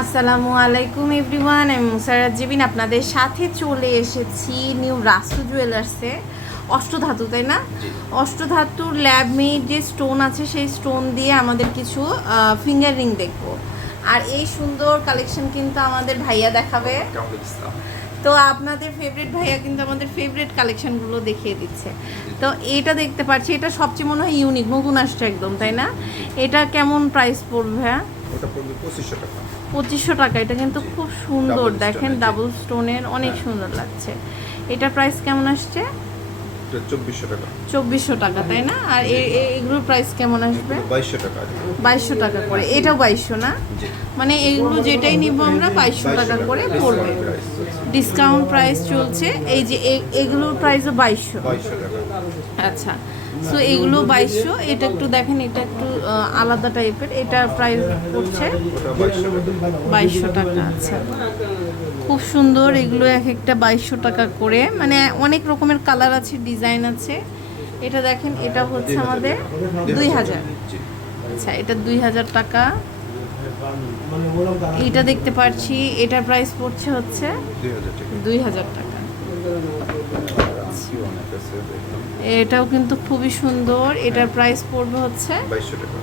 আসসালামু আলাইকুম এভরিওয়ান আমি মুসারাত জিবিন আপনাদের সাথে চলে এসেছি নিউ রাসু জুয়েলার্সে। অষ্টধাতু তাই না। অষ্টধাতুর ল্যাব মেড যে স্টোন আছে সেই স্টোন দিয়ে আমাদের কিছু ফিঙ্গার রিং দেখব। আর এই সুন্দর কালেকশন কিন্তু আমাদের ভাইয়া দেখাবে। তো আপনাদের ফেভারিট ভাইয়া কিন্তু আমাদের ফেভারিট কালেকশনগুলো দেখিয়ে দিচ্ছে। তো এটা দেখতে পাচ্ছি এটা সবচেয়ে মনে হয় ইউনিক নতুন আসছে একদম তাই না? এটা কেমন প্রাইস পড়বে হ্যাঁ ওটা পড়বে পঁচিশশো টাকা। পঁচিশশো টাকা। এটা কিন্তু খুব সুন্দর। দেখেন ডাবল স্টোনের অনেক হ্যাঁ। সুন্দর লাগছে। এটার প্রাইস কেমন আসছে? চব্বিশশো টাকা। চব্বিশশো টাকা তাই না? আর এগুলোর প্রাইস কেমন আসবে? বাইশশো টাকা। বাইশশো টাকা করে। এটাও বাইশশো না? মানে এগুলো যেটাই নিব আমরা বাইশশো টাকা করে পড়বে। ডিসকাউন্ট প্রাইস চলছে। এই যে এগুলোর প্রাইসও বাইশশো। আচ্ছা। সো এগুলো বাইশশো। এটা একটু দেখেন এটা একটু আলাদা টাইপের। এটার প্রাইস পড়ছে বাইশশো টাকা আচ্ছা। খুব সুন্দর এগুলো এক একটা বাইশশো টাকা করে। মানে অনেক রকমের কালার আছে ডিজাইন আছে। এটা দেখেন এটা হচ্ছে আমাদের দুই হাজার। আচ্ছা এটা দুই হাজার টাকা। এইটা দেখতে পাচ্ছি এটার প্রাইস পড়ছে হচ্ছে দুই হাজার টাকা। এটাও কিন্তু খুবই সুন্দর। এটার প্রাইস পড়বে হচ্ছে বাইশশো টাকা।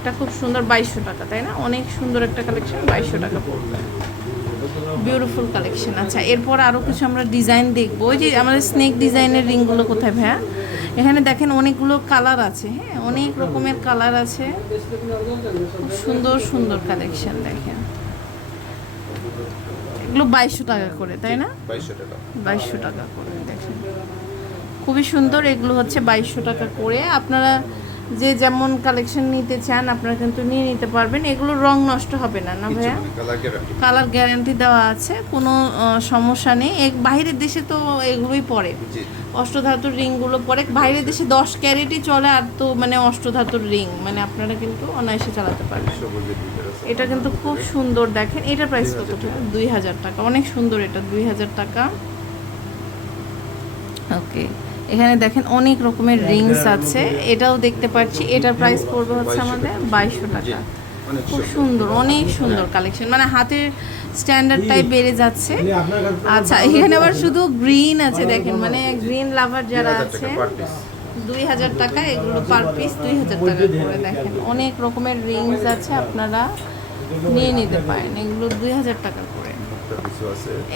এটা খুব সুন্দর বাইশশো টাকা তাই না? অনেক সুন্দর একটা কালেকশন বাইশশো টাকা পড়বে। বিউটিফুল কালেকশন আচ্ছা এরপর আরও কিছু আমরা ডিজাইন দেখব। ওই যে আমাদের স্নেক ডিজাইনের রিংগুলো কোথায় ভাইয়া? এখানে দেখেন অনেকগুলো কালার আছে হ্যাঁ? অনেক রকমের কালার আছে। খুব সুন্দর সুন্দর কালেকশন দেখেন। এগুলো বাইশশো টাকা করে তাই না? বাইশশো টাকা। বাইশশো টাকা করে দেখেন। খুবই সুন্দর এগুলো হচ্ছে বাইশশো টাকা করে। আপনারা যে যেমন কালেকশন নিতে চান আপনারা কিন্তু নিয়ে নিতে পারবেন। এগুলো রং নষ্ট হবে না না ভাইয়া? কালার গ্যারান্টি দেওয়া আছে কোনো সমস্যা নেই। এক বাইরের দেশে তো এগুলোই পড়ে। অষ্টধাতুর রিংগুলো পরে বাইরের দেশে দশ ক্যারেটই চলে আর তো মানে অষ্টধাতুর রিং। মানে আপনারা কিন্তু অনায়াসে চালাতে পারবেন। এটা কিন্তু খুব সুন্দর দেখেন। এটা প্রাইস কত টাকা। দুই হাজার টাকা। অনেক সুন্দর এটা দুই হাজার টাকা। ওকে এখানে দেখেন অনেক রকমের রিংস আছে। এটাও দেখতে পাচ্ছি। এটার প্রাইস পড়বে হচ্ছে আমাদের। বাইশশো টাকা। খুব সুন্দর। অনেক সুন্দর কালেকশন মানে হাতের স্ট্যান্ডার্ডটাই বেড়ে যাচ্ছে। আচ্ছা এখানে আবার শুধু গ্রিন আছে দেখেন মানে গ্রিন লাভার যারা আছে দুই হাজার টাকা এগুলো পার পিস দুই হাজার টাকা করে দেখেন। অনেক রকমের রিংস আছে আপনারা নিয়ে নিতে পারেন। এগুলো দুই হাজার টাকা করে।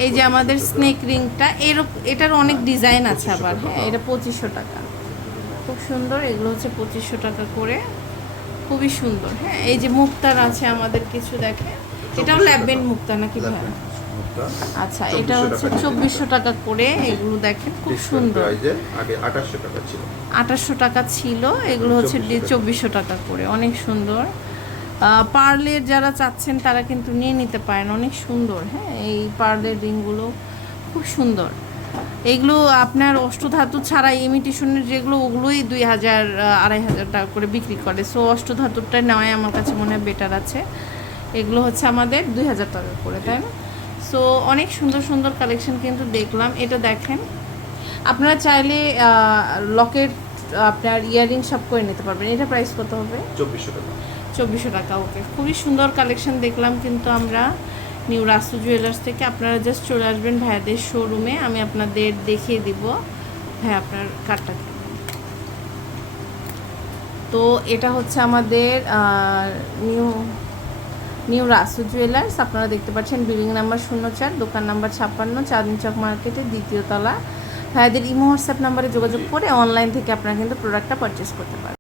এই যে আমাদের স্নেক রিংটা এরকম এটার অনেক ডিজাইন আছে আবার। হ্যাঁ এটা পঁচিশশো টাকা। খুব সুন্দর এগুলো হচ্ছে পঁচিশশো টাকা করে। খুবই সুন্দর হ্যাঁ। এই যে মুক্তার আছে আমাদের কিছু দেখে। এটাও ল্যাবেন মুক্তা নাকি ভাই? আচ্ছা এটা হচ্ছে চব্বিশশো টাকা করে এগুলো দেখেন খুব সুন্দর। আঠাশশো টাকা ছিল। আঠাশশো টাকা ছিল এগুলো হচ্ছে চব্বিশশো টাকা করে অনেক সুন্দর। পার্লের যারা চাচ্ছেন, তারা কিন্তু নিয়ে নিতে পারেন। অনেক সুন্দর হ্যাঁ? এই পার্লের রিংগুলো খুব সুন্দর। এগুলো আপনার অষ্টধাতু ছাড়া ইমিটেশনের যেগুলো, ওগুলোই দুই হাজার আড়াই হাজার টাকা করে বিক্রি করে। সো অষ্টধাতুরটা নেওয়াই আমার কাছে মনে হয় বেটার আছে। এগুলো হচ্ছে আমাদের দুই হাজার টাকা করে, তাই না? সো অনেক সুন্দর সুন্দর কালেকশন কিন্তু দেখলাম। এটা দেখেন, আপনারা চাইলে লকেট আপনার ইয়ারিং সব করে নিতে পারবেন। এটা প্রাইস কত হবে? চব্বিশশো টাকা। চব্বিশশো টাকা, ওকে। খুবই সুন্দর কালেকশন দেখলাম কিন্তু আমরা নিউ রাসু জুয়েলার্স থেকে। আপনারা জাস্ট চলে আসবেন ভাইয়াদের শোরুমে আমি আপনাদের দেখিয়ে দিব ভাই আপনার কার্ডটা তো এটা হচ্ছে আমাদের নিউ নিউ রাসু জুয়েলার্স আপনারা দেখতে পাচ্ছেন বিল্ডিং নাম্বার শূন্য চার, দোকান নাম্বার ছাপ্পান্ন, চাঁদনি চক মার্কেটের দ্বিতীয় তলা। ভাইয়াদের ইমো হোয়াটসঅ্যাপ নাম্বারে যোগাযোগ করে অনলাইন থেকে আপনারা কিন্তু প্রোডাক্টটা পারচেস করতে পারেন